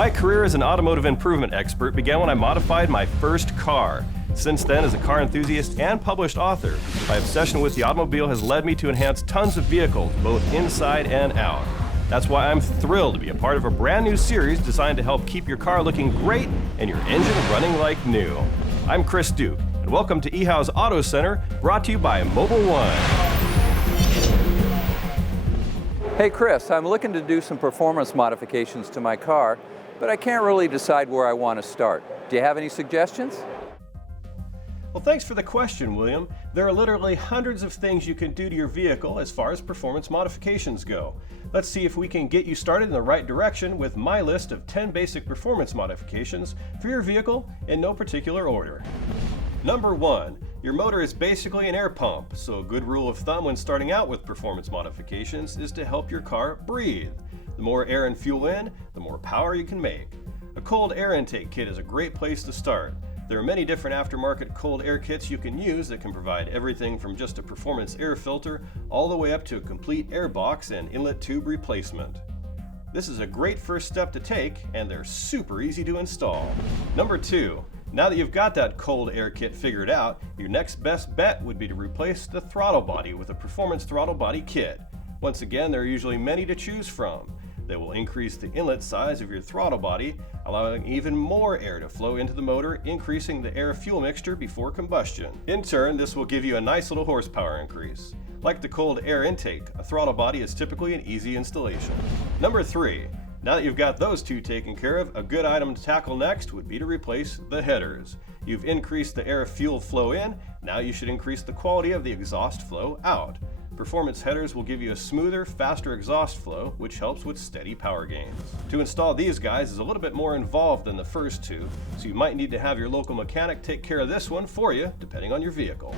My career as an automotive improvement expert began when I modified my first car. Since then, as a car enthusiast and published author, my obsession with the automobile has led me to enhance tons of vehicles, both inside and out. That's why I'm thrilled to be a part of a brand new series designed to help keep your car looking great and your engine running like new. I'm Chris Duke, and welcome to eHow's Auto Center, brought to you by Mobil 1. Hey Chris, I'm looking to do some performance modifications to my car, but I can't really decide where I want to start. Do you have any suggestions? Well, thanks for the question, William. There are literally hundreds of things you can do to your vehicle as far as performance modifications go. Let's see if we can get you started in the right direction with my list of 10 basic performance modifications for your vehicle in no particular order. Number 1. Your motor is basically an air pump, so a good rule of thumb when starting out with performance modifications is to help your car breathe. The more air and fuel in, the more power you can make. A cold air intake kit is a great place to start. There are many different aftermarket cold air kits you can use that can provide everything from just a performance air filter all the way up to a complete air box and inlet tube replacement. This is a great first step to take, and they're super easy to install. Number 2. Now that you've got that cold air kit figured out, your next best bet would be to replace the throttle body with a performance throttle body kit. Once again, there are usually many to choose from. They will increase the inlet size of your throttle body, allowing even more air to flow into the motor, increasing the air-fuel mixture before combustion. In turn, this will give you a nice little horsepower increase. Like the cold air intake, a throttle body is typically an easy installation. Number 3. Now that you've got those two taken care of, a good item to tackle next would be to replace the headers. You've increased the air-fuel flow in, now you should increase the quality of the exhaust flow out. Performance headers will give you a smoother, faster exhaust flow, which helps with steady power gains. To install these guys is a little bit more involved than the first two, so you might need to have your local mechanic take care of this one for you, depending on your vehicle.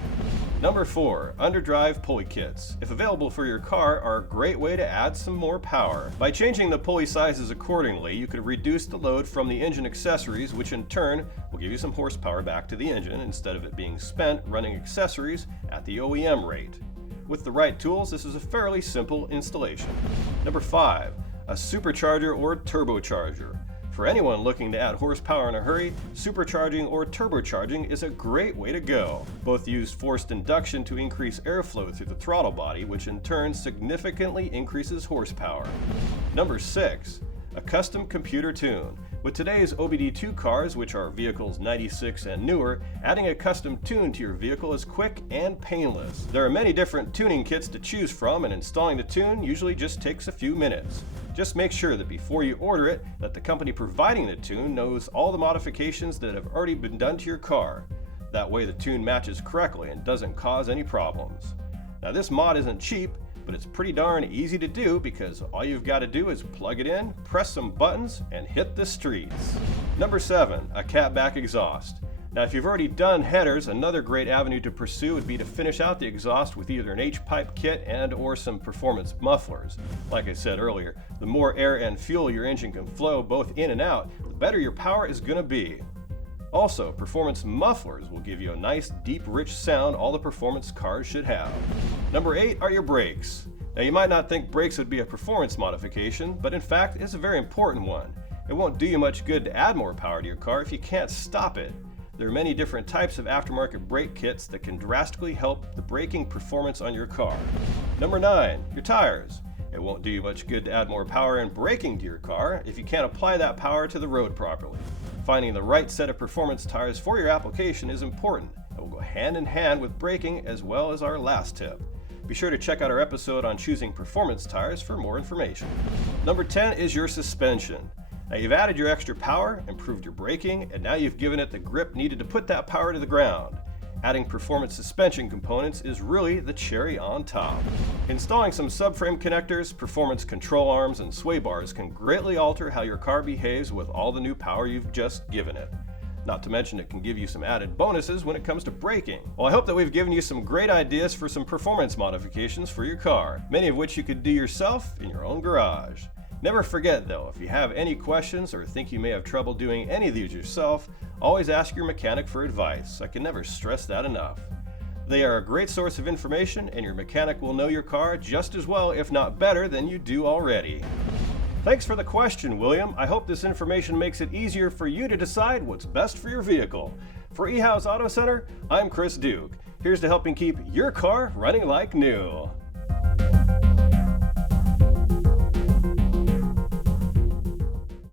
Number 4. Underdrive pulley kits, if available for your car, are a great way to add some more power. By changing the pulley sizes accordingly, you could reduce the load from the engine accessories, which in turn will give you some horsepower back to the engine instead of it being spent running accessories at the OEM rate. With the right tools, this is a fairly simple installation. Number 5. A supercharger or turbocharger. For anyone looking to add horsepower in a hurry, supercharging or turbocharging is a great way to go. Both use forced induction to increase airflow through the throttle body, which in turn significantly increases horsepower. Number 6. A custom computer tune. With today's OBD2 cars, which are vehicles 96 and newer, adding a custom tune to your vehicle is quick and painless. There are many different tuning kits to choose from, and installing the tune usually just takes a few minutes. Just make sure that before you order it, that the company providing the tune knows all the modifications that have already been done to your car. That way the tune matches correctly and doesn't cause any problems. Now this mod isn't cheap, but it's pretty darn easy to do because all you've got to do is plug it in, press some buttons, and hit the streets. Number 7. A Catback Exhaust. Now if you've already done headers, another great avenue to pursue would be to finish out the exhaust with either an H-pipe kit and or some performance mufflers. Like I said earlier, the more air and fuel your engine can flow both in and out, the better your power is going to be. Also, performance mufflers will give you a nice, deep, rich sound all the performance cars should have. Number 8 are your brakes. Now you might not think brakes would be a performance modification, but in fact it's a very important one. It won't do you much good to add more power to your car if you can't stop it. There are many different types of aftermarket brake kits that can drastically help the braking performance on your car. Number 9, your tires. It won't do you much good to add more power and braking to your car if you can't apply that power to the road properly. Finding the right set of performance tires for your application is important and will go hand in hand with braking as well as our last tip. Be sure to check out our episode on choosing performance tires for more information. Number 10 is your suspension. Now you've added your extra power, improved your braking, and now you've given it the grip needed to put that power to the ground. Adding performance suspension components is really the cherry on top. Installing some subframe connectors, performance control arms, and sway bars can greatly alter how your car behaves with all the new power you've just given it. Not to mention it can give you some added bonuses when it comes to braking. Well, I hope that we've given you some great ideas for some performance modifications for your car, many of which you could do yourself in your own garage. Never forget though, if you have any questions or think you may have trouble doing any of these yourself, always ask your mechanic for advice. I can never stress that enough. They are a great source of information, and your mechanic will know your car just as well, if not better, than you do already. Thanks for the question, William. I hope this information makes it easier for you to decide what's best for your vehicle. For eHow's Auto Center, I'm Chris Duke. Here's to helping keep your car running like new.